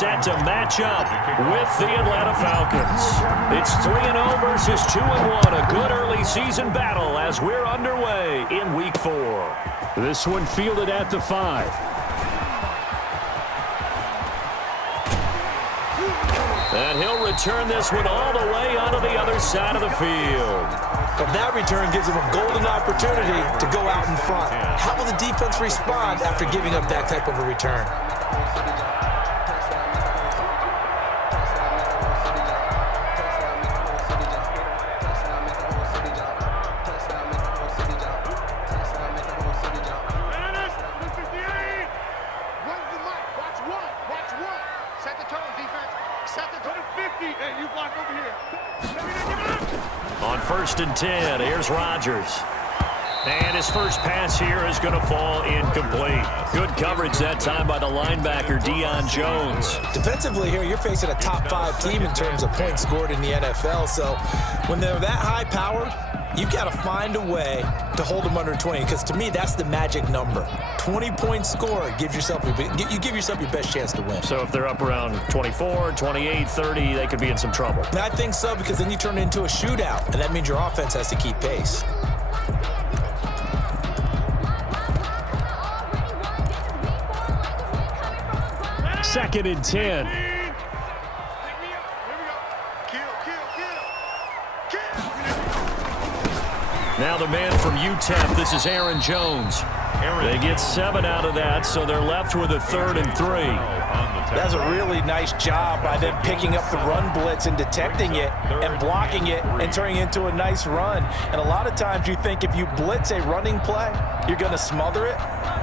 set to match up with the Atlanta Falcons. It's 3-0 versus 2-1. A good early season battle as we're underway in Week 4. This one fielded at the 5. And he'll return this one all the way onto the other side of the field. And that return gives him a golden opportunity to go out in front. How will the defense respond after giving up that type of a return? On 1st and 10, here's Rodgers. And his first pass here is going to fall incomplete. Good coverage that time by the linebacker, Deion Jones. Defensively here, you're facing a top 5 team in terms of points scored in the NFL. So when they're that high-powered, you've got to find a way to hold them under 20. Because to me, that's the magic number. 20 points scored gives yourself you give yourself your best chance to win. So if they're up around 24, 28, 30, they could be in some trouble. I think so, because then you turn it into a shootout, and that means your offense has to keep pace. Second and 10. Now the man from UTEP, this is Aaron Jones. They get 7 out of that, so they're left with a 3rd and 3. That's a really nice job by them picking up the run blitz and detecting it and blocking it and turning it into a nice run. And a lot of times you think if you blitz a running play, you're going to smother it.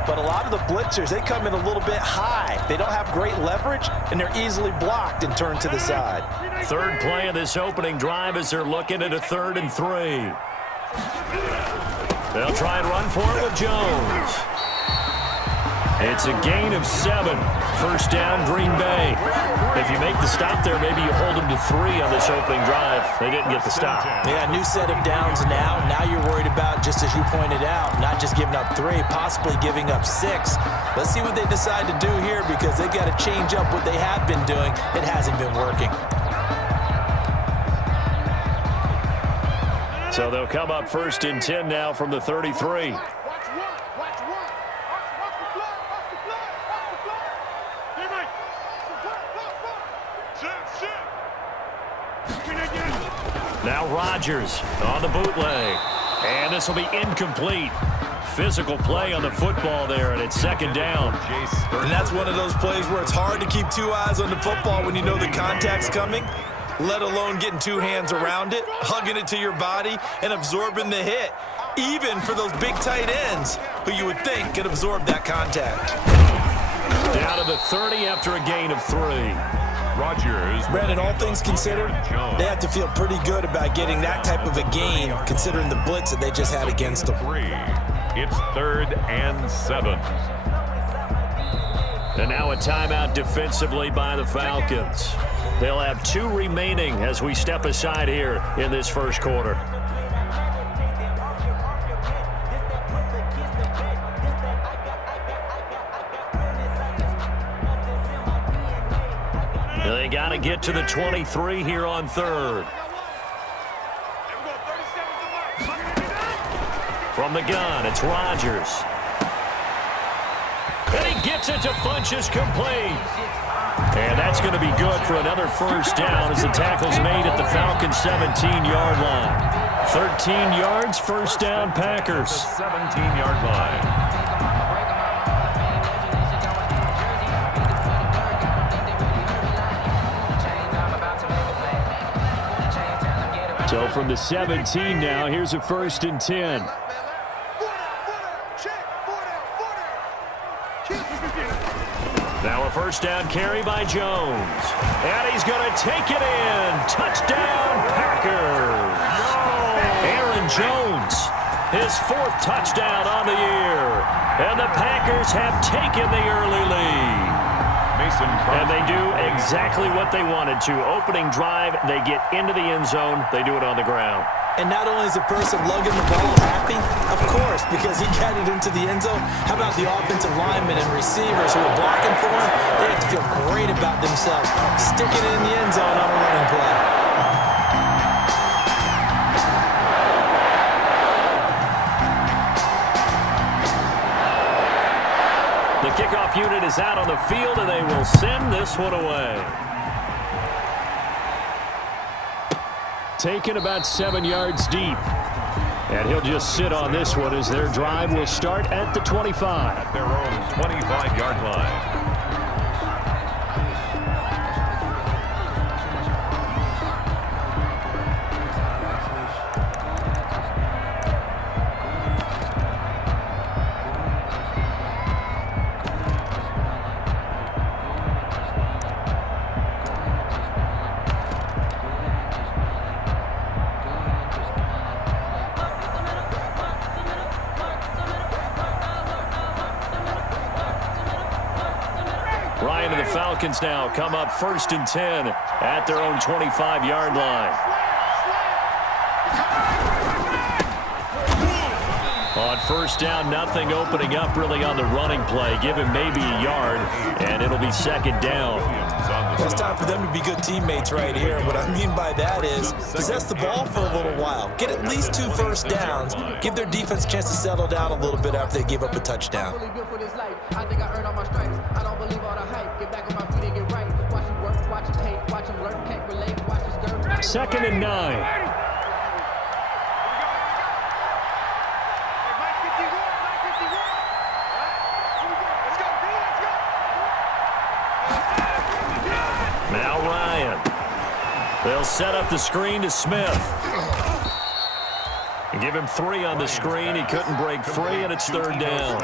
But a lot of the blitzers, they come in a little bit high. They don't have great leverage, and they're easily blocked and turned to the side. Third play of this opening drive as they're looking at a 3rd and 3. They'll try and run for it with Jones. It's a gain of 7. First down, Green Bay. If you make the stop there, maybe you hold them to 3 on this opening drive. They didn't get the stop. Yeah, new set of downs now. Now you're worried about, just as you pointed out, not just giving up 3, possibly giving up 6. Let's see what they decide to do here, because they've got to change up what they have been doing. It hasn't been working. So they'll come up 1st and 10 now from the 33. Now Rodgers on the bootleg. And this will be incomplete. Physical play on the football there, and it's 2nd down. And that's one of those plays where it's hard to keep 2 eyes on the football when you know the contact's coming, let alone getting 2 hands around it, hugging it to your body, and absorbing the hit, even for those big tight ends who you would think could absorb that contact. Down to the 30 after a gain of 3. Rodgers. Brandon, all things considered, they have to feel pretty good about getting that type of a gain, considering the blitz that they just had against them. 3. It's 3rd and 7. And now a timeout defensively by the Falcons. They'll have 2 remaining as we step aside here in this first quarter. They got to get to the 23 here on 3rd. From the gun, it's Rodgers. And he gets it to Funchess complete. And that's going to be good for another first down as the tackle's made at the Falcons' 17-yard line. 13 yards, first down, Packers. 17-yard line. So from the 17 now, here's a 1st and 10. Now a first down carry by Jones. And he's going to take it in. Touchdown, Packers. Aaron Jones, his 4th touchdown on the year. And the Packers have taken the early lead. And they do exactly what they wanted to. Opening drive, they get into the end zone. They do it on the ground. And not only is the person lugging the ball happy, of course, because he got it into the end zone. How about the offensive linemen and receivers who are blocking for him? They have to feel great about themselves, sticking it in the end zone on a running play. The kickoff unit is out on the field, and they will send this one away. Taken about 7 yards deep. And he'll just sit on this one as their drive will start at the 25. At their own 25-yard line. Ryan and the Falcons now come up 1st and 10 at their own 25-yard line. On 1st down, nothing opening up really on the running play. Give him maybe a yard, and it'll be 2nd down. It's time for them to be good teammates right here. What I mean by that is possess the ball for a little while. Get at least 2 first downs. Give their defense a chance to settle down a little bit after they give up a touchdown. I think I earned all my stripes. I don't believe all the hype. Get back on my feet and get right. Watch him work, watch him hate, watch him learn, can't relate, watch him stir. 2nd and 9. Now Ryan. They'll set up the screen to Smith. And give him 3 on the screen. He couldn't break free, and it's 3rd down.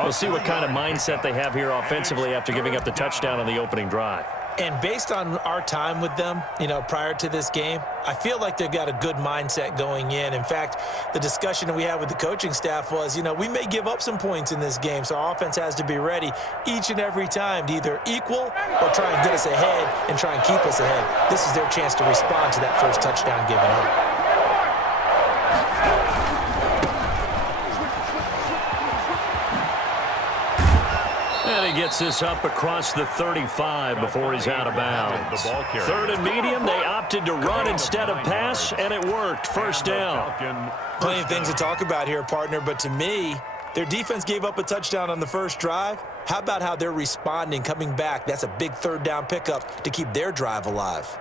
We'll see what kind of mindset they have here offensively after giving up the touchdown on the opening drive. And based on our time with them, prior to this game, I feel like they've got a good mindset going in. In fact, the discussion that we had with the coaching staff was, we may give up some points in this game, so our offense has to be ready each and every time to either equal or try and get us ahead and try and keep us ahead. This is their chance to respond to that first touchdown given up. And he gets this up across the 35 before he's out of bounds. 3rd and medium, they opted to run instead of pass, and it worked. 1st down. Plenty of things to talk about here, partner, but to me, their defense gave up a touchdown on the first drive. How about how they're responding, coming back? That's a big 3rd down pickup to keep their drive alive.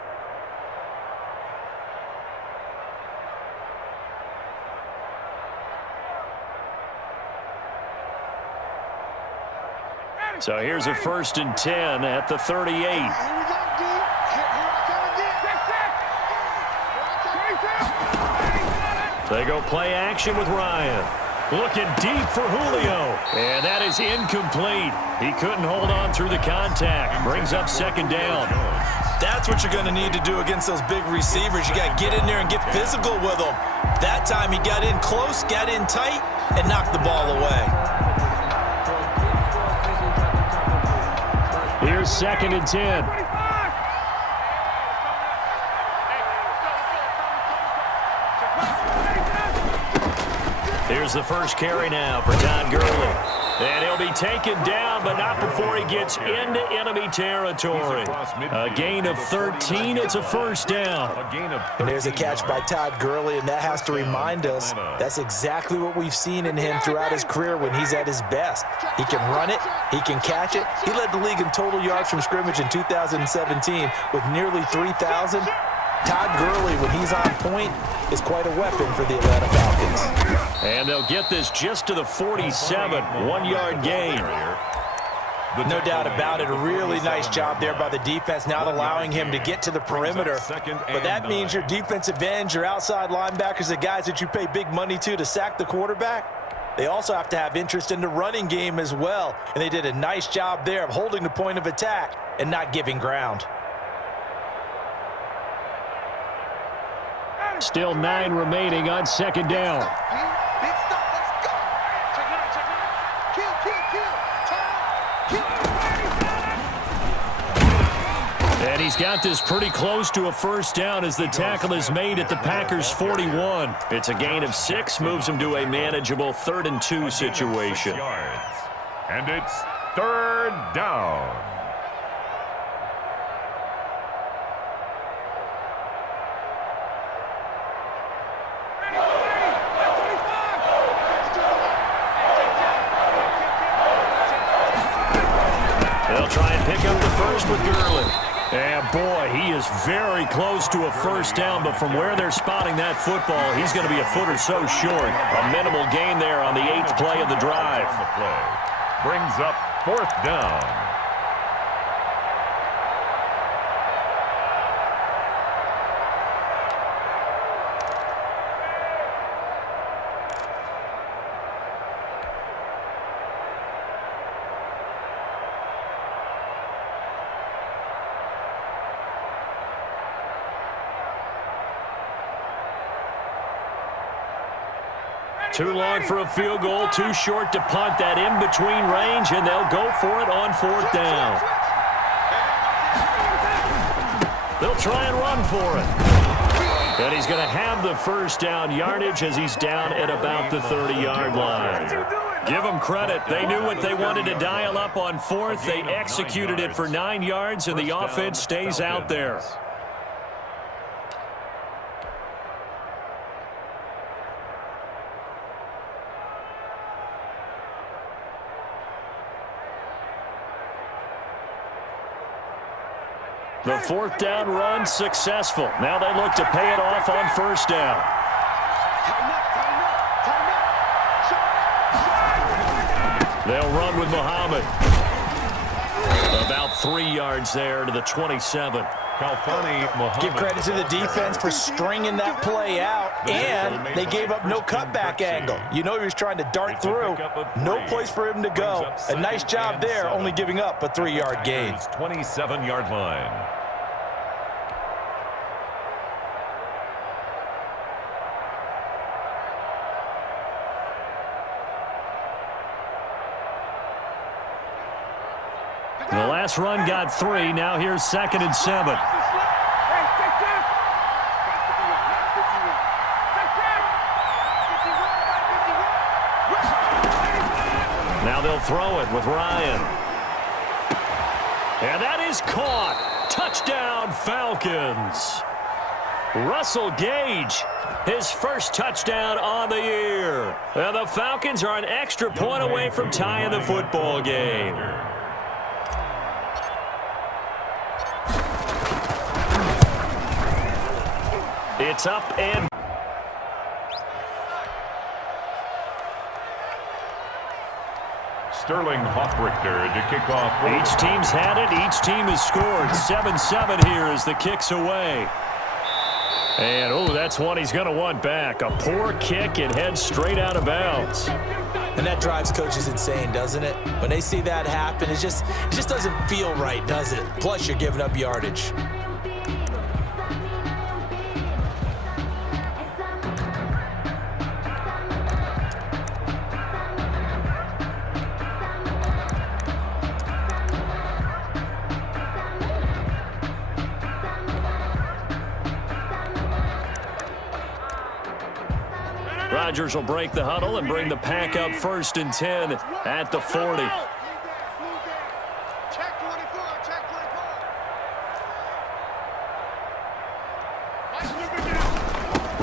So here's a 1st and 10 at the 38. They go play action with Ryan. Looking deep for Julio. And that is incomplete. He couldn't hold on through the contact. Brings up 2nd down. That's what you're going to need to do against those big receivers. You got to get in there and get physical with them. That time he got in close, got in tight, and knocked the ball away. Here's 2nd and 10. Here's the first carry now for Todd Gurley. And he'll be taken down, but not before he gets into enemy territory. A gain of 13. It's a 1st down. And there's a catch by Todd Gurley, and that has to remind us that's exactly what we've seen in him throughout his career when he's at his best. He can run it. He can catch it. He led the league in total yards from scrimmage in 2017 with nearly 3,000. Todd Gurley, when he's on point, is quite a weapon for the Atlanta Falcons. And they'll get this just to the 47, 1-yard gain. No doubt about it. A really nice job there by the defense, not allowing him to get to the perimeter. But that means your defensive ends, your outside linebackers, the guys that you pay big money to sack the quarterback, they also have to have interest in the running game as well. And they did a nice job there of holding the point of attack and not giving ground. Still 9 remaining on 2nd down. And he's got this pretty close to a first down as the tackle is made at the Packers' 41. It's a gain of 6, moves him to a manageable 3rd and 2 situation. And it's 3rd down. They'll try and pick up the first with Gurley. And boy, he is very close to a first down, but from where they're spotting that football, he's going to be a foot or so short. A minimal gain there on the 8th play of the drive. Brings up 4th down. Too long for a field goal, too short to punt. That in-between range, and they'll go for it on 4th down. They'll try and run for it. And he's going to have the first down yardage as he's down at about the 30-yard line. Give them credit. They knew what they wanted to dial up on 4th. They executed it for 9 yards, and the offense stays out there. The 4th down run successful. Now they look to pay it off on 1st down. They'll run with Muhammad. About 3 yards there to the 27. Give credit to the defense for stringing that play out, and they gave up no cutback angle. You know he was trying to dart through. No place for him to go. A nice job there, only giving up a 3-yard gain. 27-yard line. The last run got 3. Now here's 2nd and 7. Now they'll throw it with Ryan. And that is caught. Touchdown, Falcons. Russell Gage, his first touchdown on the year. And the Falcons are an extra point away from tying the football game. It's up and Sterling Hoffrichter to kick off. Each team's had it. Each team has scored. 7-7 here as the kick's away. And, oh, that's one he's going to want back. A poor kick. It heads straight out of bounds. And that drives coaches insane, doesn't it? When they see that happen, it just doesn't feel right, does it? Plus, you're giving up yardage. Rodgers will break the huddle and bring the pack up 1st and 10 at the 40.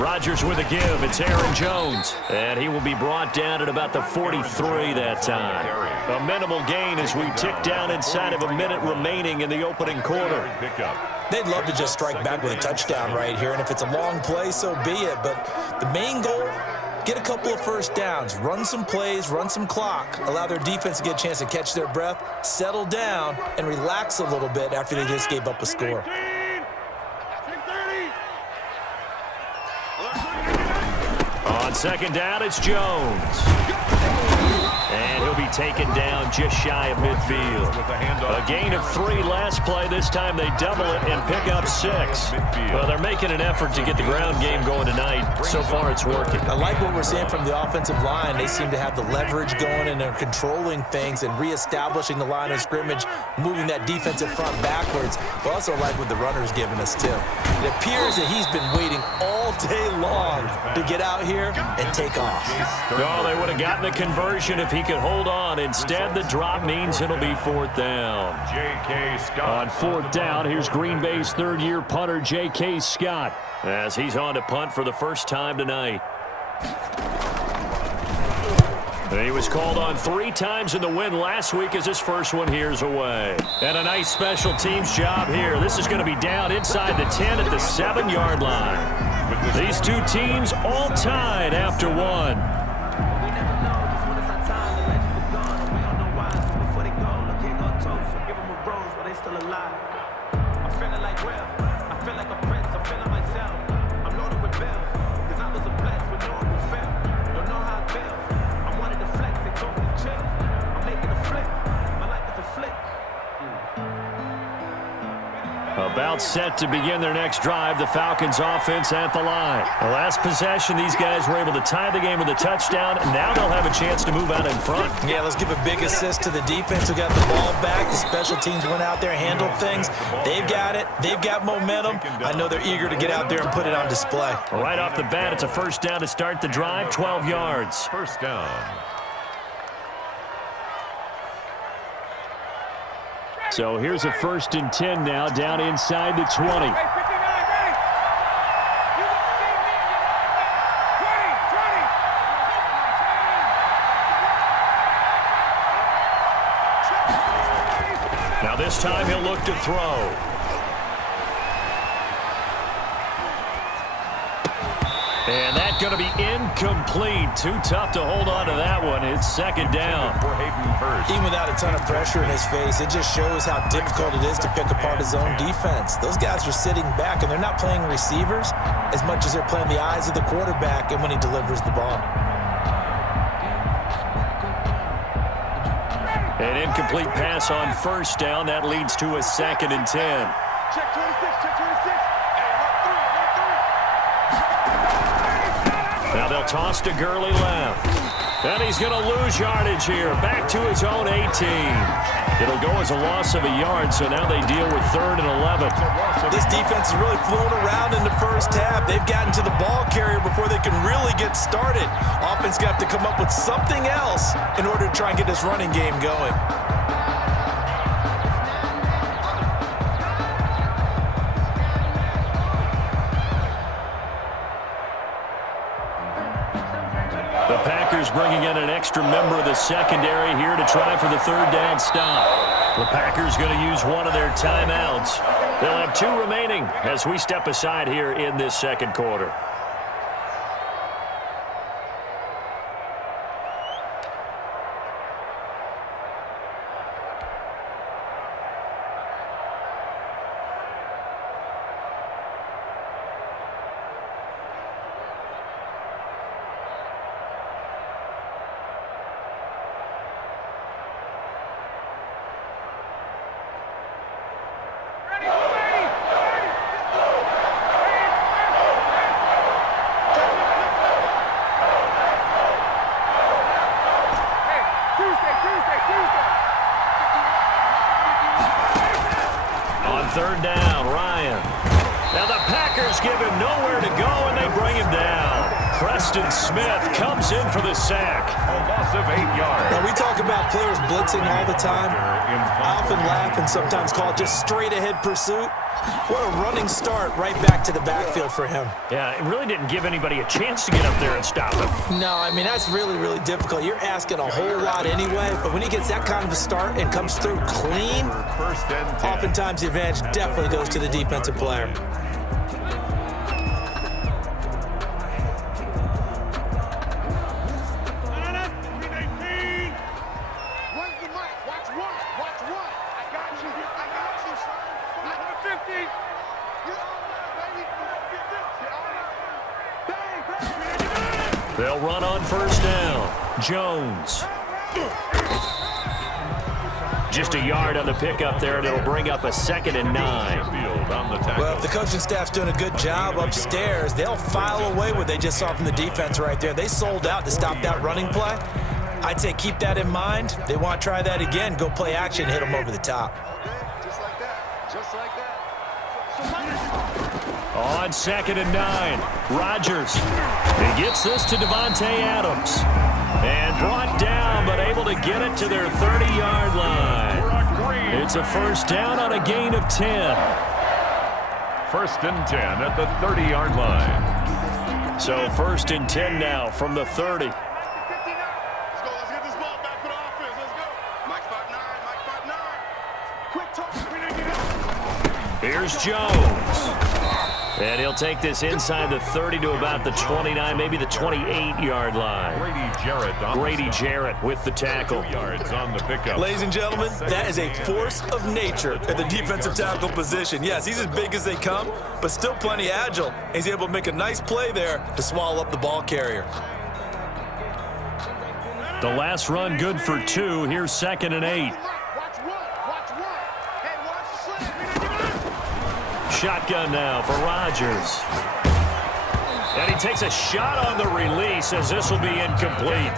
Rodgers with a give. It's Aaron Jones. And he will be brought down at about the 43 that time. A minimal gain as we tick down inside of a minute remaining in the opening quarter. They'd love to just strike back with a touchdown right here, and if it's a long play, so be it. But the main goal, get a couple of first downs, run some plays, run some clock, allow their defense to get a chance to catch their breath, settle down, and relax a little bit after they just gave up a score. On 2nd down, it's Jones. And he'll be taken down just shy of midfield. A gain of 3 last play. This time they double it and pick up 6. Well, they're making an effort to get the ground game going tonight. So far, it's working. I like what we're seeing from the offensive line. They seem to have the leverage going, and they're controlling things and reestablishing the line of scrimmage, moving that defensive front backwards. But also like what the runner's giving us, too. It appears that he's been waiting all day long to get out here and take off. Oh, they would have gotten the conversion if he could hold on. Instead, the drop means it'll be 4th down. J.K. Scott. On 4th down, here's Green Bay's 3rd-year punter, J.K. Scott, as he's on to punt for the first time tonight. He was called on 3 times in the win last week as his first one here's away. And a nice special teams job here. This is going to be down inside the 10 at the 7-yard line. These two teams all tied after 1. About set to begin their next drive, the Falcons offense at the line. The last possession, these guys were able to tie the game with a touchdown, and now they'll have a chance to move out in front. Yeah, let's give a big assist to the defense who got the ball back. The special teams went out there, handled things. They've got it. They've got momentum. I know they're eager to get out there and put it on display. Right off the bat, it's a 1st down to start the drive, 12 yards. 1st down. So here's a 1st and 10 now, down inside the 20. Now this time he'll look to throw. And that's going to be incomplete. Too tough to hold on to that one. It's 2nd down. Even without a ton of pressure in his face, it just shows how difficult it is to pick apart his own defense. Those guys are sitting back, and they're not playing receivers as much as they're playing the eyes of the quarterback and when he delivers the ball. An incomplete pass on 1st down. That leads to a 2nd and 10. Check 26, check 26. Now they'll toss to Gurley left. And he's going to lose yardage here. Back to his own 18. It'll go as a loss of a yard, so now they deal with 3rd and 11. This defense is really flown around in the first half. They've gotten to the ball carrier before they can really get started. Offense got to come up with something else in order to try and get this running game going. The Packers bringing in an extra member of the secondary here to try for the 3rd down stop. The Packers going to use one of their timeouts. They'll have 2 remaining as we step aside here in this 2nd quarter. On 3rd down, Ryan. Now the Packers give him nowhere to go, and they bring him down. Preston Smith comes in for the sack. A loss of 8 yards. Now, we talk about players blitzing all the time. I often laugh and sometimes call it just straight-ahead pursuit. What a running start right back to the backfield for him. Yeah, it really didn't give anybody a chance to get up there and stop him. No, I mean, that's really, really difficult. You're asking a whole lot anyway, but when he gets that kind of a start and comes through clean, 1st and 10. oftentimes the advantage definitely goes to the defensive player. They'll run on 1st down. Jones. Just a yard on the pickup there, and it'll bring up a 2nd and 9. Well, if the coaching staff's doing a good job upstairs, they'll file away what they just saw from the defense right there. They sold out to stop that running play. I'd say keep that in mind. They want to try that again. Go play action, hit them over the top. Just like that. Just like that. On 2nd and 9, Rodgers. He gets this to Devontae Adams. And brought down, but able to get it to their 30-yard line. It's a first down on a gain of 10. 1st and 10 at the 30-yard line. So 1st and 10 now from the 30. Let's go. Let's get this ball back for the offense. Let's go. Mike 5'9", Mike 5'9". Quick touch. We didn't get up. Here's Jones. And he'll take this inside the 30 to about the 29, maybe the 28-yard line. Grady Jarrett with the tackle. 2 yards on the pickup. Ladies and gentlemen, that is a force of nature at the defensive tackle position. Yes, he's as big as they come, but still plenty agile. He's able to make a nice play there to swallow up the ball carrier. The last run good for 2. Here's 2nd and 8. Watch one. Watch one. Hey, watch the slant. We didn't get up. Shotgun now for Rodgers. And he takes a shot on the release as this will be incomplete.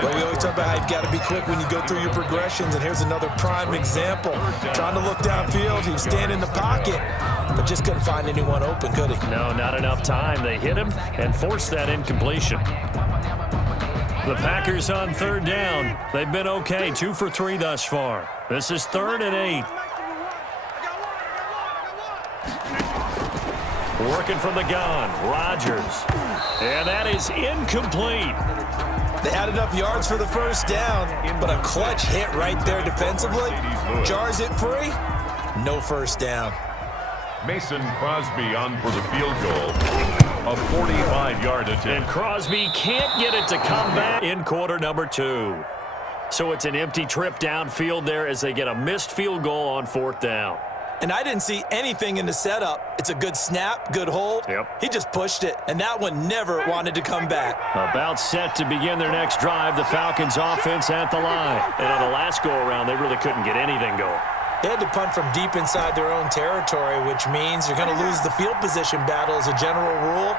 But we always talk about how you've got to be quick when you go through your progressions, and here's another prime example. Trying to look downfield, he was standing in the pocket, but just couldn't find anyone open, could he? No, not enough time. They hit him and forced that incompletion. The Packers on 3rd down. They've been okay, 2 for 3 thus far. This is 3rd and 8. Working from the gun, Rodgers. And that is incomplete. They had enough yards for the first down, but a clutch hit right there defensively. Jars it free, no first down. Mason Crosby on for the field goal. A 45-yard attempt. And Crosby can't get it to come back in quarter number 2. So it's an empty trip downfield there as they get a missed field goal on 4th down. And I didn't see anything in the setup. It's a good snap, good hold. Yep. He just pushed it, and that one never wanted to come back. About set to begin their next drive, the Falcons offense at the line. And on the last go-around, they really couldn't get anything going. They had to punt from deep inside their own territory, which means you're going to lose the field position battle as a general rule.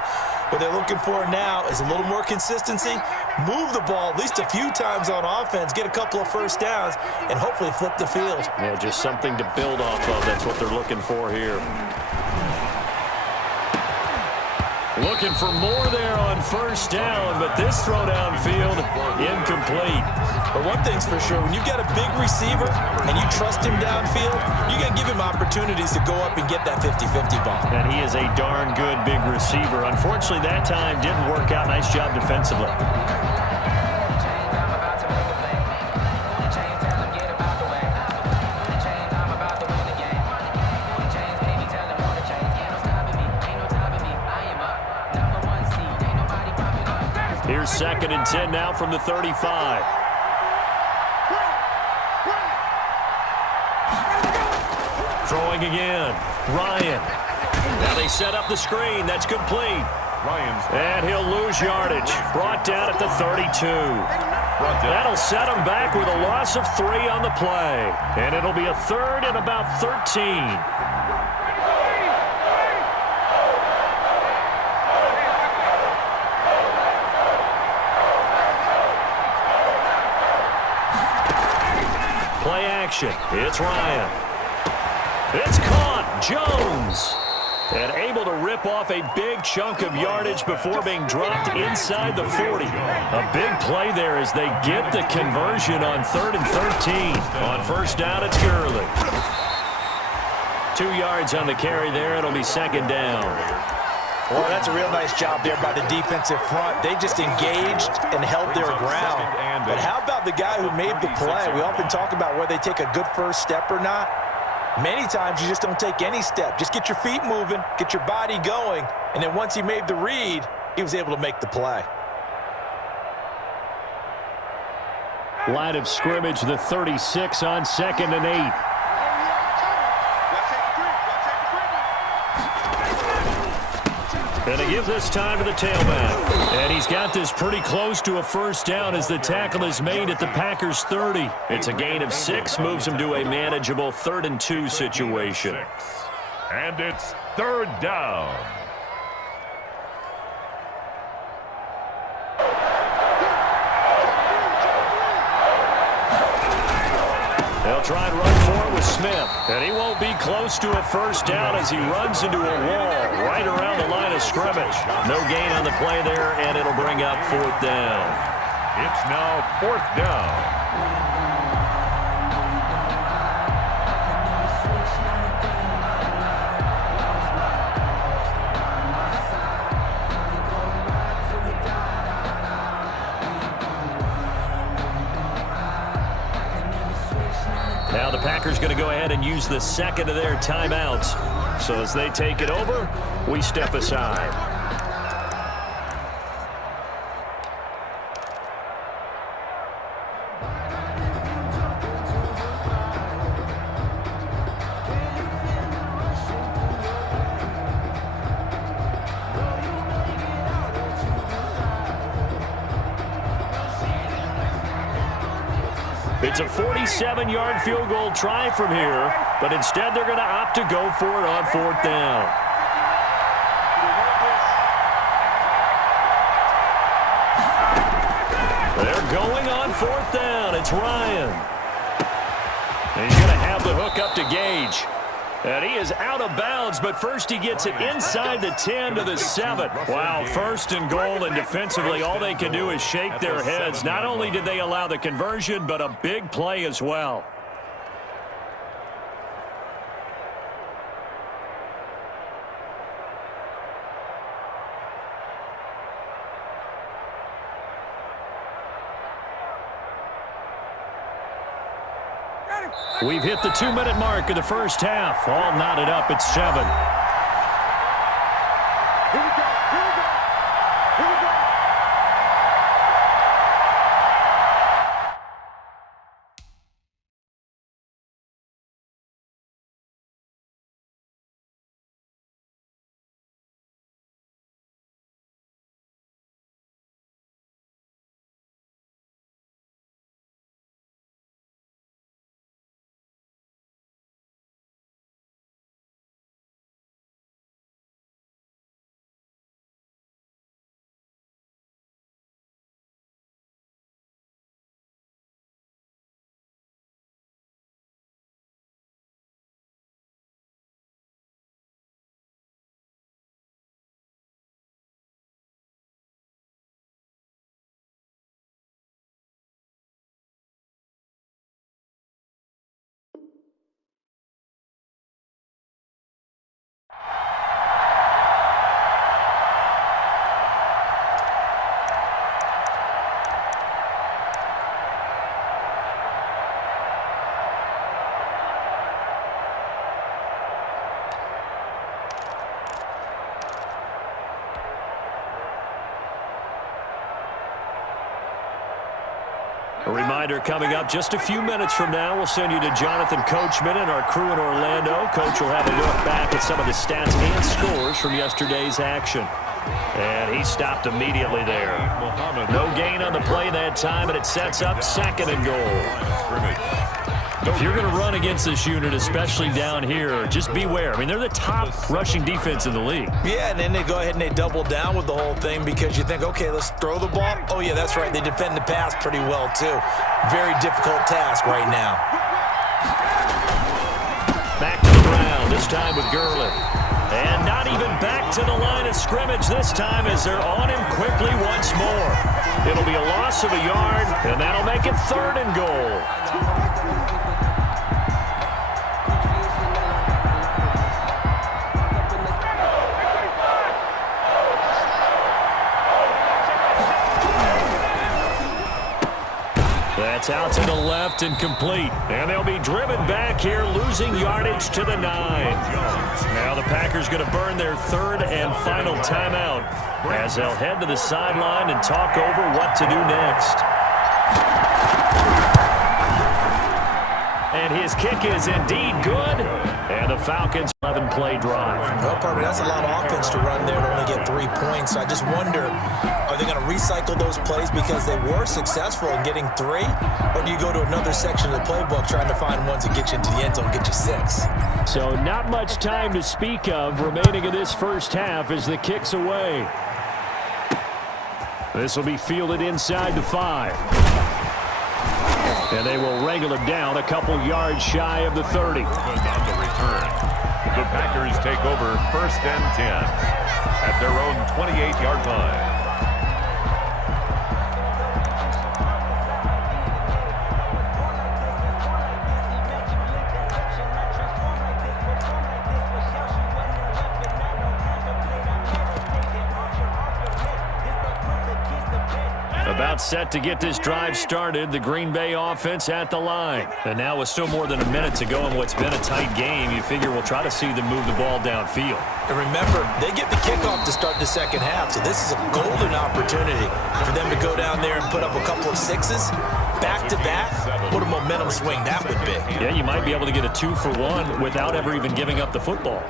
What they're looking for now is a little more consistency, move the ball at least a few times on offense, get a couple of first downs, and hopefully flip the field. Yeah, just something to build off of. That's what they're looking for here. Looking for more there on first down, but this throw downfield, incomplete. But one thing's for sure, when you've got a big receiver and you trust him downfield, you're going to give him opportunities to go up and get that 50-50 ball. And he is a darn good big receiver. Unfortunately, that time didn't work out. Nice job defensively. Here's 2nd and 10 now from the 35. Throwing again. Ryan. Now they set up the screen. That's complete. And he'll lose yardage. Brought down at the 32. That'll set him back with a loss of 3 on the play. And it'll be a 3rd and about 13. Play action. It's Ryan. It's caught. Jones. And able to rip off a big chunk of yardage before being dropped inside the 40. A big play there as they get the conversion on 3rd and 13. On first down, it's Gurley. 2 yards on the carry there. It'll be 2nd down. Well, that's a real nice job there by the defensive front. They just engaged and held their ground. But how about the guy who made the play? We often talk about whether they take a good first step or not. Many times you just don't take any step. Just get your feet moving, get your body going, and then once he made the read, he was able to make the play. Line of scrimmage, the 36 on 2nd and 8. And they give this time to the tailback. And he's got this pretty close to a first down as the tackle is made at the Packers' 30. It's a gain of 6, moves him to a manageable 3rd and 2 situation. And it's 3rd down. They'll try and run for it with Smith. And he won't be close to a first down as he runs into a wall right around the line of scrimmage. No gain on the play there, and it'll bring up 4th down. It's now 4th down. Now the Packers going to go ahead and use the second of their timeouts. So as they take it over, we step aside. It's a 47-yard field goal try from here, but instead they're going to opt to go for it on 4th down. They're going on 4th down. It's Ryan. And he's going to have the hook up to Gage. And he is out of bounds, but first he gets it inside the 10 to the 7. Wow, 1st and goal, and defensively all they can do is shake their heads. Not only did they allow the conversion, but a big play as well. We've hit the 2-minute mark of the first half. All knotted up at 7. Here we go. Here we go. Here we go. A reminder coming up just a few minutes from now, we'll send you to Jonathan Coachman and our crew in Orlando. Coach will have a look back at some of the stats and scores from yesterday's action. And he stopped immediately there. No gain on the play that time, and it sets up 2nd and goal. If you're going to run against this unit, especially down here, just beware. I mean, they're the top rushing defense in the league. Yeah, and then they go ahead and they double down with the whole thing because you think, okay, let's throw the ball. Oh, yeah, that's right. They defend the pass pretty well, too. Very difficult task right now. Back to the ground, this time with Gurley. And not even back to the line of scrimmage this time as they're on him quickly once more. It'll be a loss of a yard, and that'll make it 3rd and goal. That's out to the left and complete. And they'll be driven back here, losing yardage to the 9. Now the Packers going to burn their 3rd and final timeout as they'll head to the sideline and talk over what to do next. And his kick is indeed good. And the Falcons' 11-play drive. Well, Parker, that's a lot of offense to run there to only get 3 points. So I just wonder, are they going to recycle those plays because they were successful in getting 3? Or do you go to another section of the playbook trying to find ones that get you into the end zone and get you 6? So not much time to speak of remaining in this first half as the kick's away. This will be fielded inside the 5. And they will wrangle it down a couple yards shy of the 30. On the return, the Packers take over 1st and 10 at their own 28-yard line. About set to get this drive started, the Green Bay offense at the line. And now with still more than a minute to go in what's been a tight game, you figure we'll try to see them move the ball downfield. And remember, they get the kickoff to start the second half, so this is a golden opportunity for them to go down there and put up a couple of 6s back-to-back. What a momentum swing that would be. Yeah, you might be able to get a 2-for-1 without ever even giving up the football.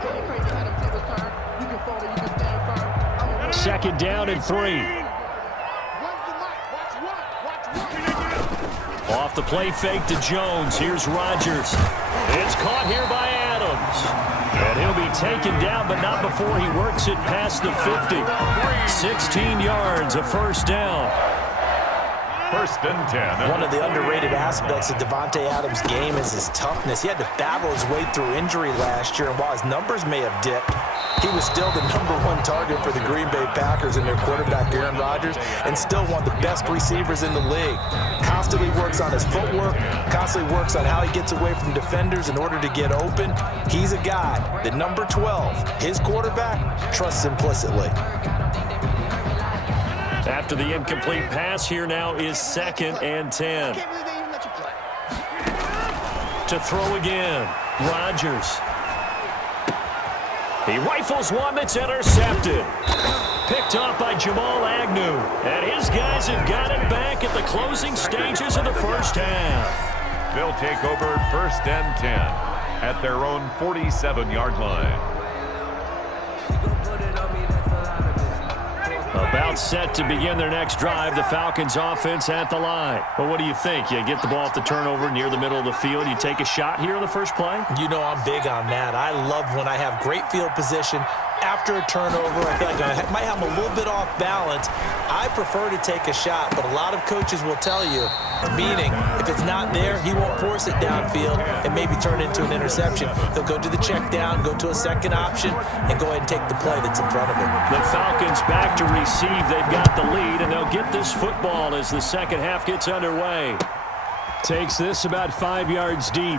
2nd down and 3. Off the play fake to Jones. Here's Rodgers. It's caught here by Adams. And he'll be taken down, but not before he works it past the 50. 16 yards, a 1st down. 1st and 10. One of the underrated aspects of Davante Adams' game is his toughness. He had to battle his way through injury last year, and while his numbers may have dipped, he was still the #1 target for the Green Bay Packers and their quarterback, Aaron Rodgers, and still one of the best receivers in the league. Constantly works on his footwork, constantly works on how he gets away from defenders in order to get open. He's a guy that number 12, his quarterback, trusts implicitly. After the incomplete pass, here now is 2nd and 10. To throw again, Rodgers. He rifles one that's intercepted. Picked off by Jamal Agnew. And his guys have got it back at the closing stages of the first half. They'll take over 1st and 10 at their own 47-yard line. About set to begin their next drive, the Falcons offense at the line. Well, what do you think? You get the ball off the turnover near the middle of the field. You take a shot here on the first play? You know I'm big on that. I love when I have great field position. After a turnover, I feel like I might have a little bit off balance. I prefer to take a shot, but a lot of coaches will tell you, meaning if it's not there, he won't force it downfield and maybe turn it into an interception. He'll go to the check down, go to a second option, and go ahead and take the play that's in front of him. The Falcons back to receive. They've got the lead, and they'll get this football as the second half gets underway. Takes this about 5 yards deep.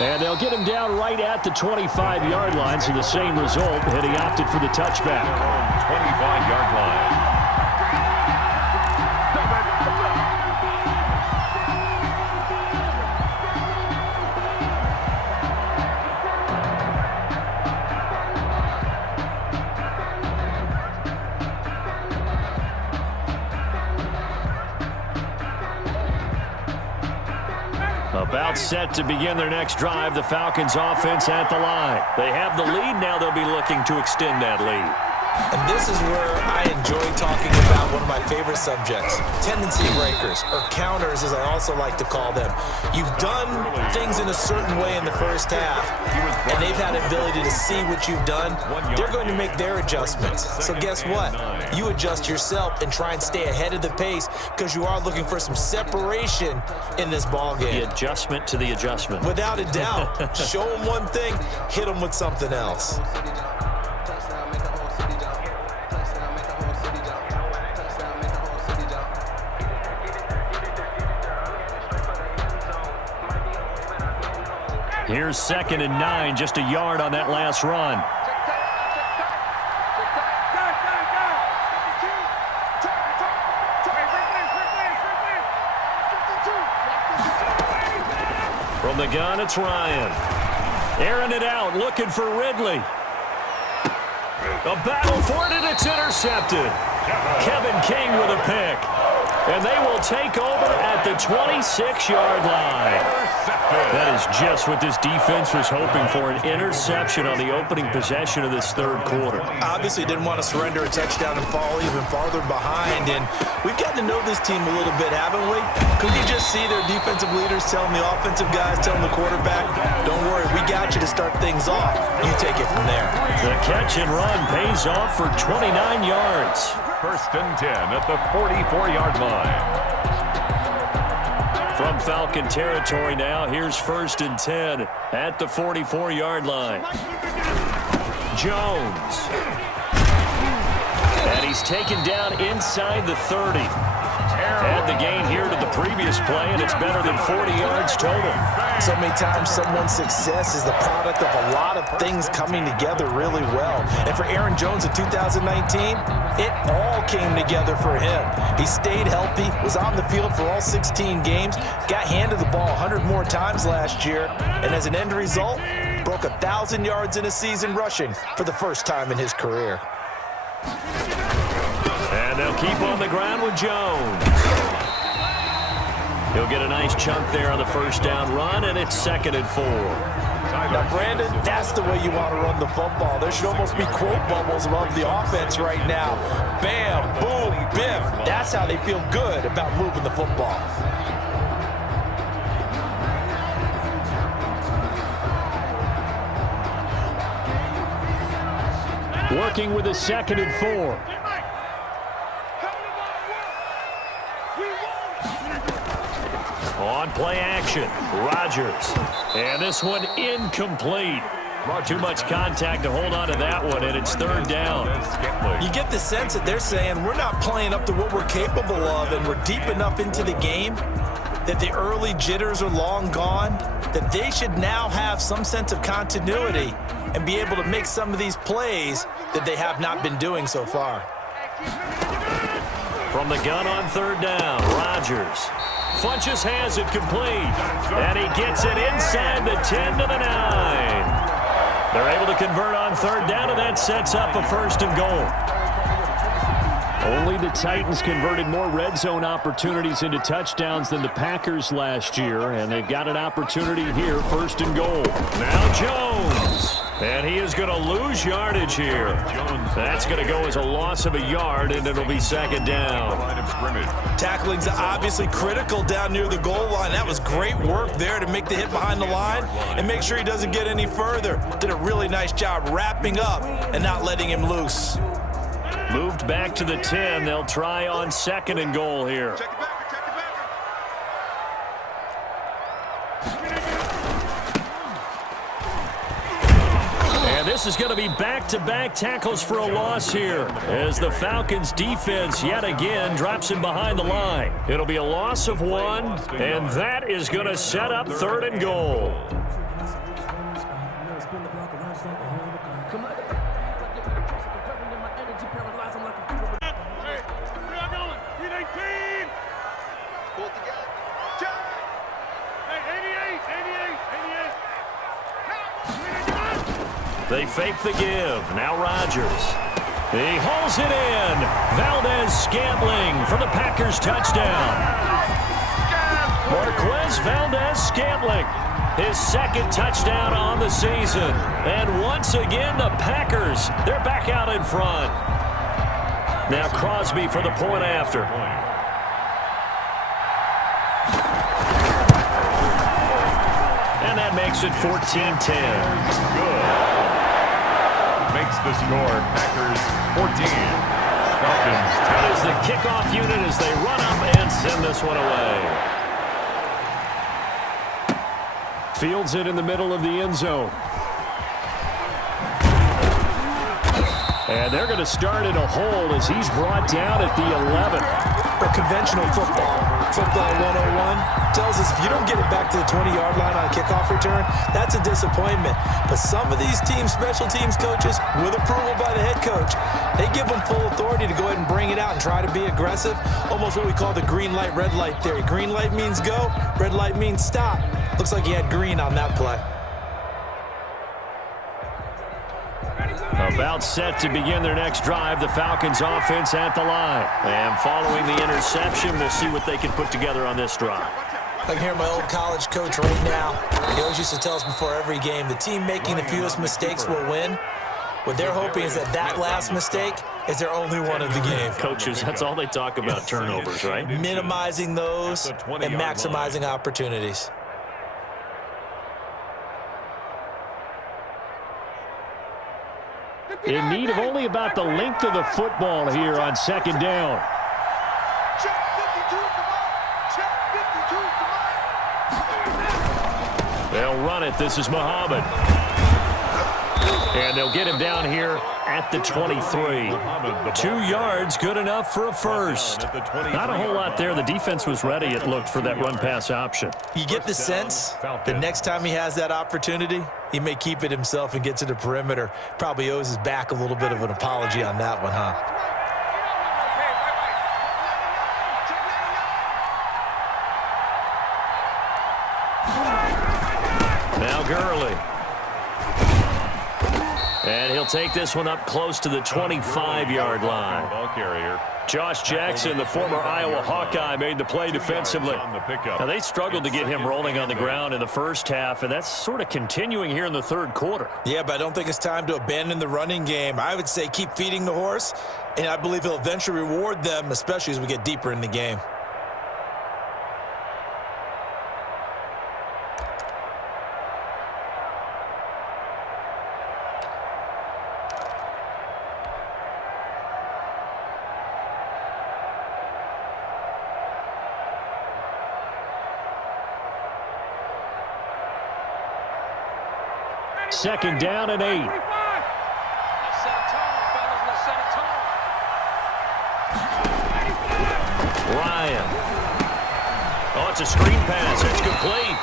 And they'll get him down right at the 25-yard line, so the same result, and he opted for the touchback. 25-yard line. About set to begin their next drive, the Falcons offense at the line. They have the lead, now they'll be looking to extend that lead. And this is where I enjoy talking about one of my favorite subjects, tendency breakers, or counters as I also like to call them. You've done things in a certain way in the first half, and they've had the ability to see what you've done. They're going to make their adjustments. So guess what? You adjust yourself and try and stay ahead of the pace because you are looking for some separation in this ball game. The adjustment to the adjustment. Without a doubt. Show them one thing, hit them with something else. Here's 2nd and 9, just a yard on that last run. From the gun, it's Ryan. Airing it out, looking for Ridley. A battle for it, and it's intercepted. Kevin King with a pick. And they will take over at the 26-yard line. That is just what this defense was hoping for, an interception on the opening possession of this third quarter. Obviously didn't want to surrender a touchdown and fall even farther behind. And we've gotten to know this team a little bit, haven't we? Could you just see their defensive leaders telling the offensive guys, telling the quarterback, don't worry, we got you to start things off. You take it from there. The catch and run pays off for 29 yards. First and 10 at the 44-yard line. From Falcon territory now, here's first and 10 at the 44-yard line. Jones. And he's taken down inside the 30. Add the gain here to the previous play, and it's better than 40 yards total. So many times someone's success is the product of a lot of things coming together really well. And for Aaron Jones in 2019, it all came together for him. He stayed healthy, was on the field for all 16 games, got handed the ball 100 more times last year, and as an end result, broke 1,000 yards in a season rushing for the first time in his career. And they'll keep on the ground with Jones. He'll get a nice chunk there on the first down run, and it's 2nd and 4. Now, Brandon, that's the way you want to run the football. There should almost be quote bubbles above the offense right now. Bam, boom, biff. That's how they feel good about moving the football. Working with a 2nd and 4. On play action, Rodgers. And this one incomplete. Too much contact to hold on to that one, and it's 3rd down. You get the sense that they're saying we're not playing up to what we're capable of, and we're deep enough into the game that the early jitters are long gone, that they should now have some sense of continuity and be able to make some of these plays that they have not been doing so far. From the gun on 3rd down, Rodgers. Funches has it complete, and he gets it inside the 10 to the 9. They're able to convert on 3rd down, and that sets up a 1st and goal. Only the Titans converted more red zone opportunities into touchdowns than the Packers last year, and they've got an opportunity here, 1st and goal. Now Jones, and he is going to lose yardage here. That's going to go as a loss of a yard, and it'll be 2nd down. Tackling's obviously critical down near the goal line. That was great work there to make the hit behind the line and make sure he doesn't get any further. Did a really nice job wrapping up and not letting him loose. Moved back to the 10. They'll try on 2nd and goal here. Check it back. And this is going to be back-to-back tackles for a loss here as the Falcons defense yet again drops him behind the line. It'll be a loss of 1, and that is going to set up 3rd and goal. They fake the give. Now Rodgers. He hauls it in. Valdez-Scantling for the Packers touchdown. Marquez Valdez-Scantling, his 2nd touchdown on the season. And once again, the Packers, they're back out in front. Now Crosby for the point after. And that makes it 14-10. Good. Makes the score Packers 14. Falcons 10. That is the kickoff unit as they run up and send this one away. Fields it in the middle of the end zone. And they're going to start in a hole as he's brought down at the 11. For conventional football 101 tells us if you don't get it back to the 20-yard line on a kickoff return, that's a disappointment. But some of these teams, special teams coaches, with approval by the head coach, they give them full authority to go ahead and bring it out and try to be aggressive. Almost what we call the green light, red light theory. Green light means go, red light means stop. Looks like he had green on that play. About set to begin their next drive, the Falcons offense at the line. And following the interception, we'll see what they can put together on this drive. I can hear my old college coach right now. He always used to tell us before every game, the team making the fewest mistakes will win. What they're hoping is that last mistake is their only one of the game. Coaches, that's all they talk about, turnovers, right? Minimizing those and maximizing opportunities. In need of only about the length of the football here on second down. Check 52, come on. Check 52, come on. They'll run it. This is Muhammad. And they'll get him down here at the 23. 2 yards, good enough for a first. Not a whole lot there. The defense was ready, it looked, for that run-pass option. You get the sense the next time he has that opportunity, he may keep it himself and get to the perimeter. Probably owes his back a little bit of an apology on that one, huh? Now Gurley. And he'll take this one up close to the 25-yard line. Ball carrier. Josh Jackson, the former Iowa Hawkeye, made the play defensively. Now, they struggled to get him rolling on the ground in the first half, and that's sort of continuing here in the third quarter. Yeah, but I don't think it's time to abandon the running game. I would say keep feeding the horse, and I believe he'll eventually reward them, especially as we get deeper in the game. Second down and 8. Let's set a tone, fellas. Let's set a tone. Ryan. Oh, it's a screen pass. It's complete.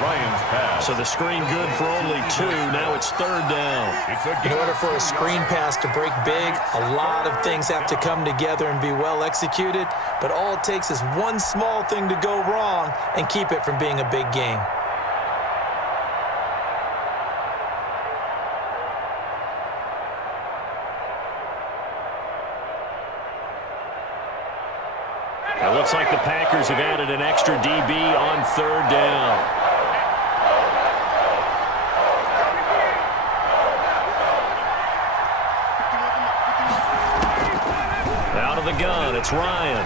Ryan's pass. So the screen good for only 2. Now it's third down. In order for a screen pass to break big, a lot of things have to come together and be well executed, but all it takes is one small thing to go wrong and keep it from being a big game. It looks like the Packers have added an extra DB on third down. Out of the gun, it's Ryan.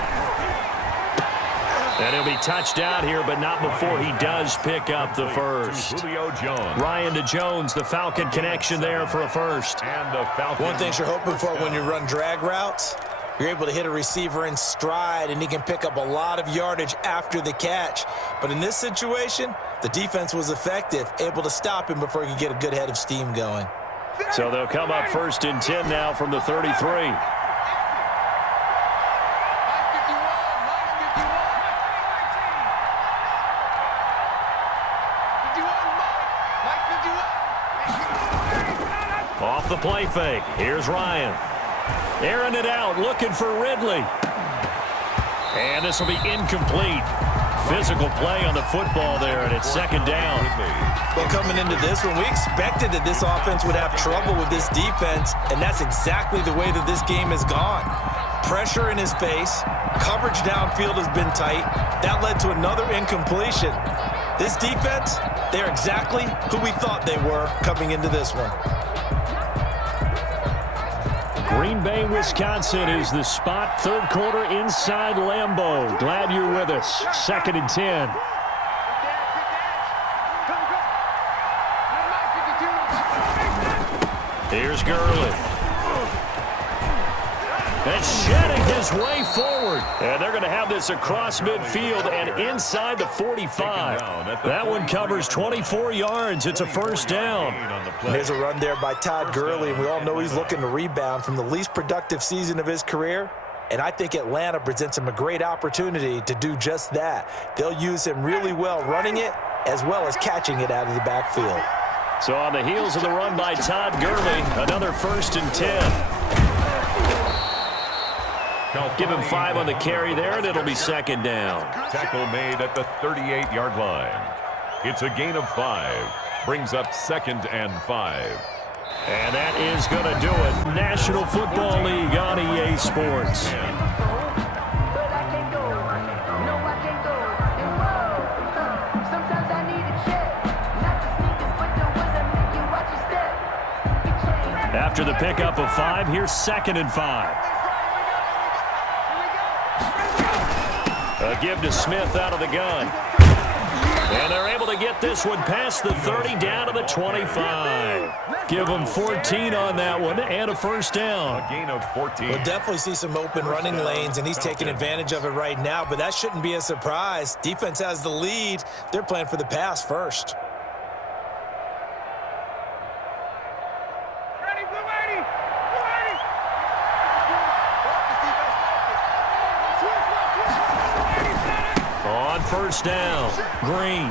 And he'll be touched out here, but not before he does pick up the first. Julio Jones. Ryan to Jones, the Falcon connection there for a first. And the Falcons. One thing you're hoping for when you run drag routes, you're able to hit a receiver in stride, and he can pick up a lot of yardage after the catch. But in this situation, the defense was effective, able to stop him before he could get a good head of steam going. So they'll come up first and 10 now from the 33. Off the play fake. Here's Ryan. Airing it out, looking for Ridley. And this will be incomplete. Physical play on the football there, and it's second down. Well, coming into this one, we expected that this offense would have trouble with this defense, and that's exactly the way that this game has gone. Pressure in his face. Coverage downfield has been tight. That led to another incompletion. This defense, they're exactly who we thought they were coming into this one. Green Bay, Wisconsin is the spot. Third quarter inside Lambeau. Glad you're with us. Second and 10. Here's Gurley. And shedding his way forward. And they're going to have this across midfield and inside the 45. That one covers 24 yards. It's a first down. There's a run there by Todd Gurley, and we all know he's looking to rebound from the least productive season of his career. And I think Atlanta presents him a great opportunity to do just that. They'll use him really well running it as well as catching it out of the backfield. So on the heels of the run by Todd Gurley, another first and 10. Give him 5 on the carry there, and it'll be second down. Tackle made at the 38-yard line. It's a gain of 5. Brings up second and 5. And that going to do it. National Football League on EA Sports. After the pickup of 5, here's 2nd and 5. A give to Smith out of the gun. And they're able to get this one past the 30 down to the 25. Give them 14 on that one and a first down. A gain of 14. We'll definitely see some open running lanes, and he's taking advantage of it right now, but that shouldn't be a surprise. Defense has the lead. They're playing for the pass first. First down, Green.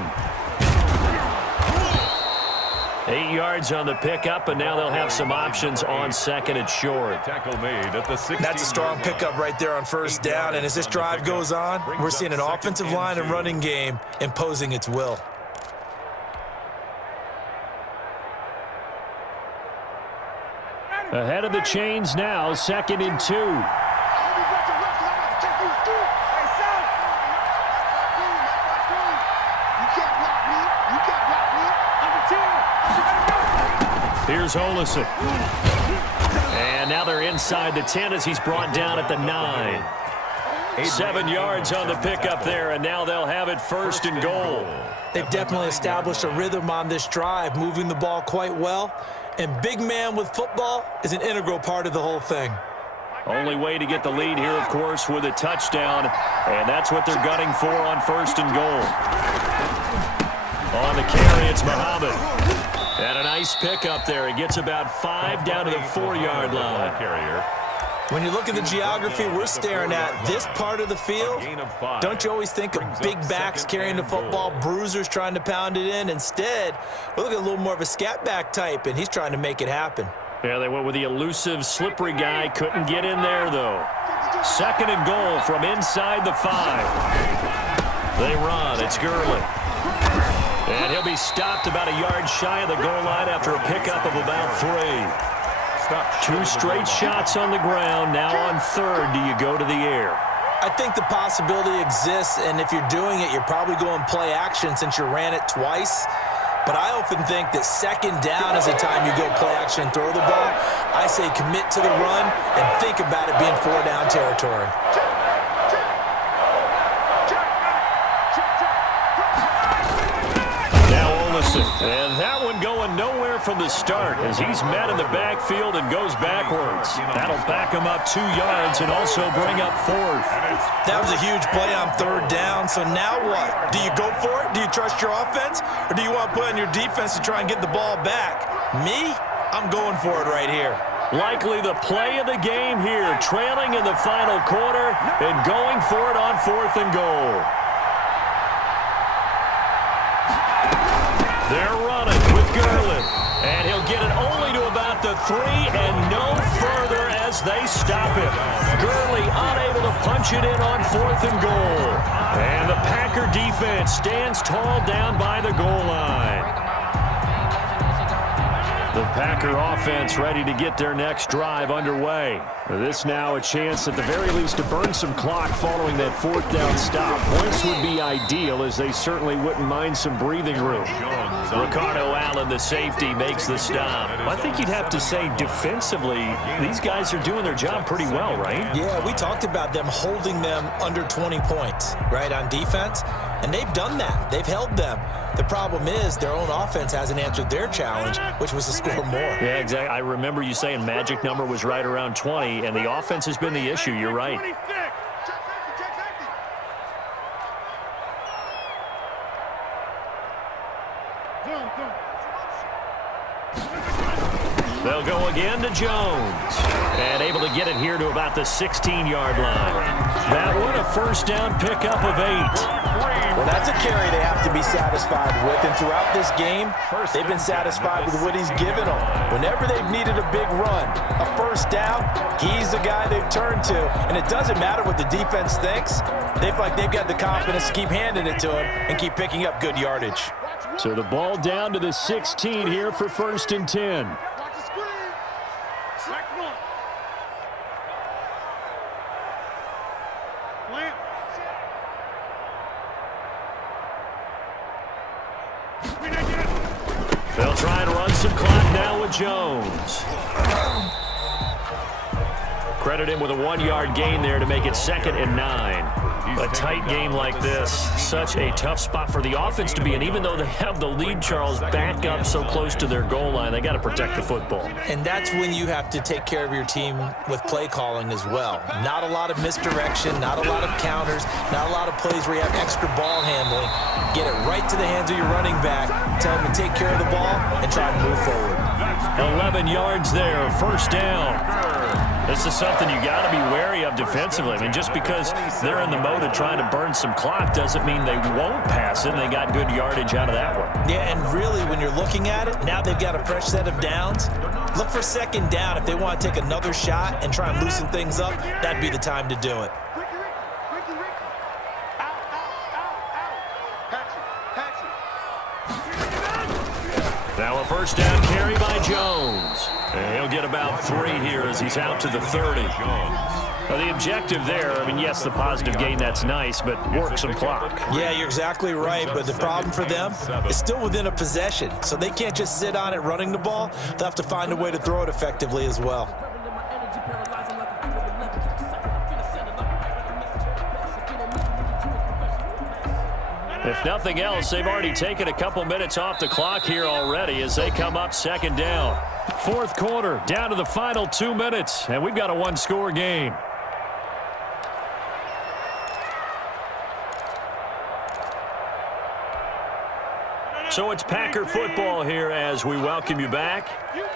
8 yards on the pickup, and now they'll have some options on 2nd and short. Tackle made at the 16. That's a strong pickup right there on first down, and as this drive goes on, we're seeing an offensive line and running game imposing its will. Ahead of the chains now, 2nd and 2. Here's Olison. And now they're inside the 10 as he's brought down at the 9. 7 yards on the pickup there, and now they'll have it 1st and goal. They've definitely established a rhythm on this drive, moving the ball quite well. And big man with football is an integral part of the whole thing. Only way to get the lead here, of course, with a touchdown. And that's what they're gunning for on 1st and goal. On the carry, it's Muhammad. And a nice pickup there. He gets about 5 down to the 4-yard line. When you look at the geography we're staring at, this part of the field, don't you always think of big backs carrying the football, bruisers trying to pound it in? Instead, we're looking at a little more of a scat back type, and he's trying to make it happen. Yeah, they went with the elusive, slippery guy. Couldn't get in there, though. 2nd and goal from inside the 5. They run. It's Gurley. And he'll be stopped about a yard shy of the goal line after a pickup of about 3. 2 straight shots on the ground. Now on 3rd, do you go to the air? I think the possibility exists, and if you're doing it, you're probably going play action since you ran it twice. But I often think that 2nd down is the time you go play action and throw the ball. I say commit to the run and think about it being 4-down territory. And that one going nowhere from the start as he's met in the backfield and goes backwards. That'll back him up 2 yards and also bring up 4th. That was a huge play on 3rd down. So now what? Do you go for it? Do you trust your offense? Or do you want to put on your defense to try and get the ball back? Me? I'm going for it right here. Likely the play of the game here, trailing in the final quarter and going for it on 4th and goal. They're running with Gurley, and he'll get it only to about the 3 and no further as they stop it. Gurley unable to punch it in on 4th and goal. And the Packer defense stands tall down by the goal line. The Packer offense ready to get their next drive underway. This now a chance at the very least to burn some clock following that 4th down stop. Points would be ideal as they certainly wouldn't mind some breathing room. Ricardo Allen, the safety, makes the stop. I think you'd have to say defensively, these guys are doing their job pretty well, right? Yeah, we talked about them holding them under 20 points, right, on defense. And they've done that. They've held them. The problem is their own offense hasn't answered their challenge, which was to score more. Yeah, exactly. I remember you saying magic number was right around 20, and the offense has been the issue. You're right. They'll go again to Jones. And able to get it here to about the 16-yard line. That one a 1st down pickup of 8. Well, that's a carry they have to be satisfied with. And throughout this game, they've been satisfied with what he's given them. Whenever they've needed a big run, a 1st down, he's the guy they've turned to. And it doesn't matter what the defense thinks. They feel like they've got the confidence to keep handing it to him and keep picking up good yardage. So the ball down to the 16 here for 1st and 10. They'll try and run some clock now with Jones. Credit him with a 1-yard gain there to make it 2nd and 9. A tight game like this, such a tough spot for the offense to be in. Even though they have the lead, Charles, back up so close to their goal line, they got to protect the football. And that's when you have to take care of your team with play calling as well. Not a lot of misdirection, not a lot of counters, not a lot of plays where you have extra ball handling. Get it right to the hands of your running back, tell him to take care of the ball, and try and move forward. 11 yards there, 1st down. This is something you got to be wary of defensively. I mean, just because they're in the mode of trying to burn some clock doesn't mean they won't pass it. They got good yardage out of that one. Yeah, and really, when you're looking at it, now they've got a fresh set of downs. Look for 2nd down. If they want to take another shot and try and loosen things up, that'd be the time to do it. Now a 1st down carry by Jones. And he'll get about 3 here as he's out to the 30. Well, the objective there, I mean, yes, the positive gain, that's nice, but work some clock. Yeah, you're exactly right, but the problem for them is still within a possession, so they can't just sit on it running the ball. They'll have to find a way to throw it effectively as well. If nothing else, they've already taken a couple minutes off the clock here already as they come up 2nd down. 4th quarter, down to the final 2 minutes, and we've got a 1-score game. So it's Packer football here as we welcome you back.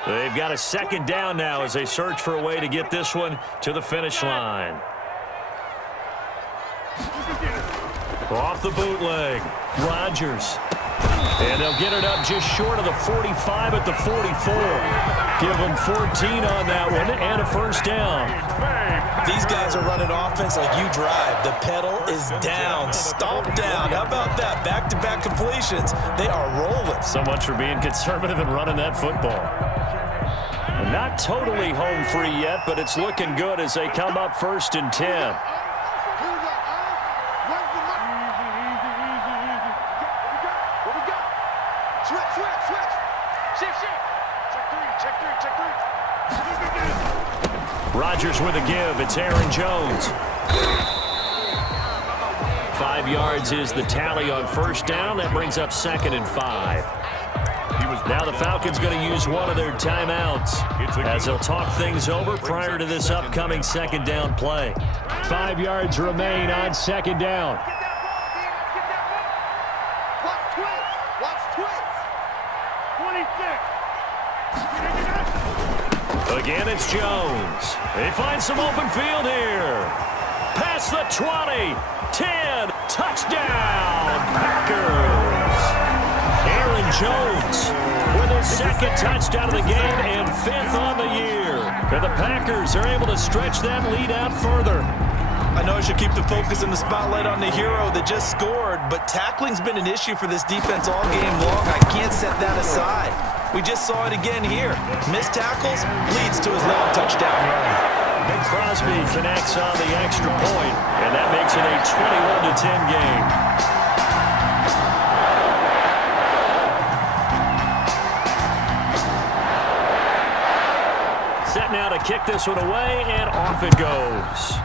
They've got a 2nd down now as they search for a way to get this one to the finish line. Off the bootleg, Rodgers. And they'll get it up just short of the 45 at the 44. Give them 14 on that one and a 1st down. These guys are running offense like you drive. The pedal is down, stomp down. How about that? Back-to-back completions. They are rolling. So much for being conservative and running that football. And not totally home free yet, but it's looking good as they come up 1st and 10. Rodgers with a give. It's Aaron Jones. 5 yards is the tally on 1st down. That brings up 2nd and 5. Now the Falcons going to use one of their timeouts as they'll talk things over prior to this upcoming 2nd down play. 5 yards remain on 2nd down. Again, it's Jones. They find some open field here. Past the 20, 10, touchdown, Packers. Aaron Jones with his 2nd touchdown of the game and 5th on the year. And the Packers are able to stretch that lead out further. I know I should keep the focus and the spotlight on the hero that just scored, but tackling's been an issue for this defense all game long. I can't set that aside. We just saw it again here. Missed tackles leads to his long touchdown run. And Crosby connects on the extra point, and that makes it a 21-10 game. Set now to kick this one away, and off it goes.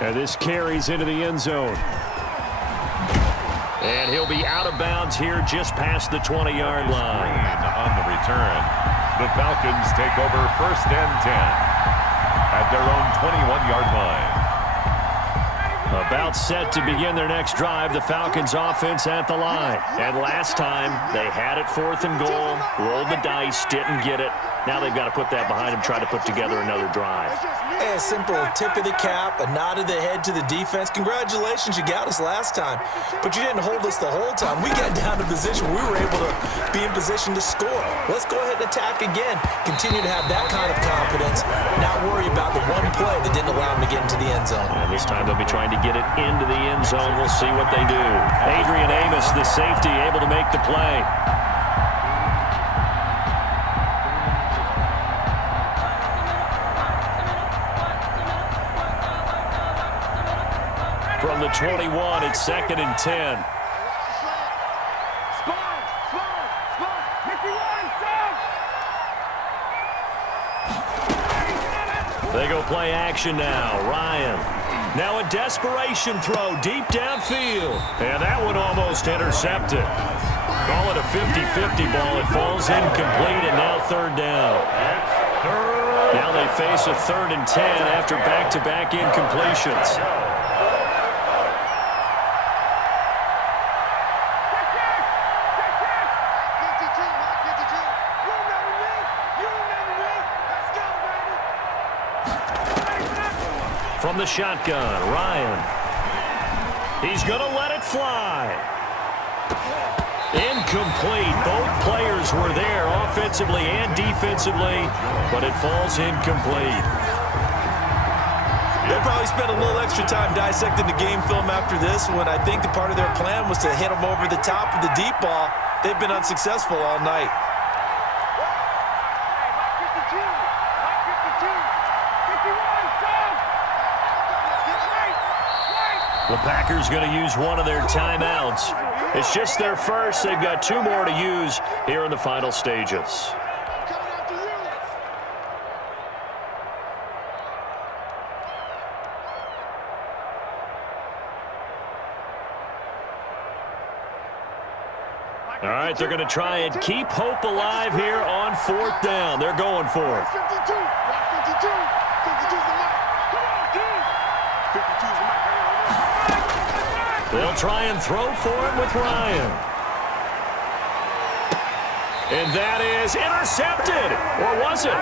And this carries into the end zone. And he'll be out of bounds here just past the 20-yard line. On the return, the Falcons take over 1st and 10 at their own 21-yard line. About set to begin their next drive, the Falcons offense at the line. And last time, they had it 4th and goal, rolled the dice, didn't get it. Now they've got to put that behind them, try to put together another drive. A simple tip of the cap, a nod of the head to the defense. Congratulations, you got us last time, but you didn't hold us the whole time. We got down to position. We were able to be in position to score. Let's go ahead and attack again. Continue to have that kind of confidence. Not worry about the one play that didn't allow them to get into the end zone. And this time they'll be trying to get it into the end zone. We'll see what they do. Adrian Amos, the safety, able to make the play. from the 21. It's 2nd and 10. They go play action now. Ryan. Now a desperation throw deep downfield. And that one almost intercepted. Call it a 50-50 ball. It falls incomplete, and now 3rd down. Now they face a 3rd and 10 after back-to-back incompletions. From the shotgun, Ryan. He's going to let it fly. Incomplete. Both players were there offensively and defensively, but it falls incomplete. They'll probably spend a little extra time dissecting the game film after this one. I think the part of their plan was to hit them over the top of the deep ball. They've been unsuccessful all night. The Packers going to use one of their timeouts. It's just their first. They've got 2 more to use here in the final stages. All right, they're going to try and keep hope alive here on 4th down. They're going for it. 52. 52's the mark. Come on, dude. 52's the mark. They'll try and throw for it with Ryan. And that is intercepted. Or was it?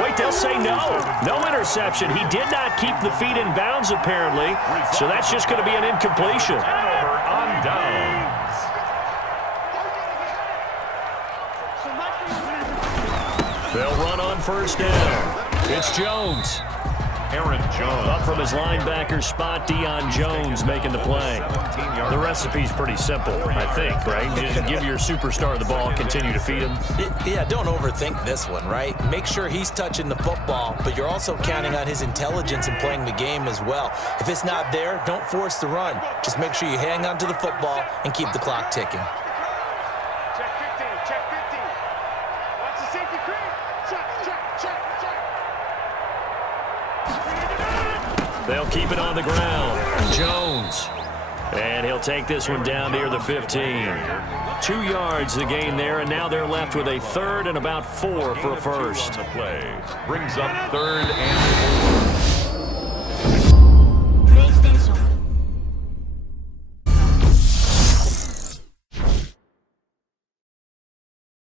Wait, they'll say no. No interception. He did not keep the feet in bounds, apparently. So that's just going to be an incompletion. Turnover on downs. They'll run on 1st down. It's Jones. Aaron Jones. Up from his linebacker spot, Deion Jones making the play. The recipe's pretty simple, I think, right? You just give your superstar the ball, continue to feed him. Yeah, don't overthink this one, right? Make sure he's touching the football, but you're also counting on his intelligence in playing the game as well. If it's not there, don't force the run. Just make sure you hang on to the football and keep the clock ticking. Check 15. Check 15. Watch the safety creep. Check. They'll keep it on the ground. Jones. And he'll take this one down near the 15. 2 yards the gain there, and now they're left with a 3rd and about 4 for a first. On the play brings up 3rd and 4.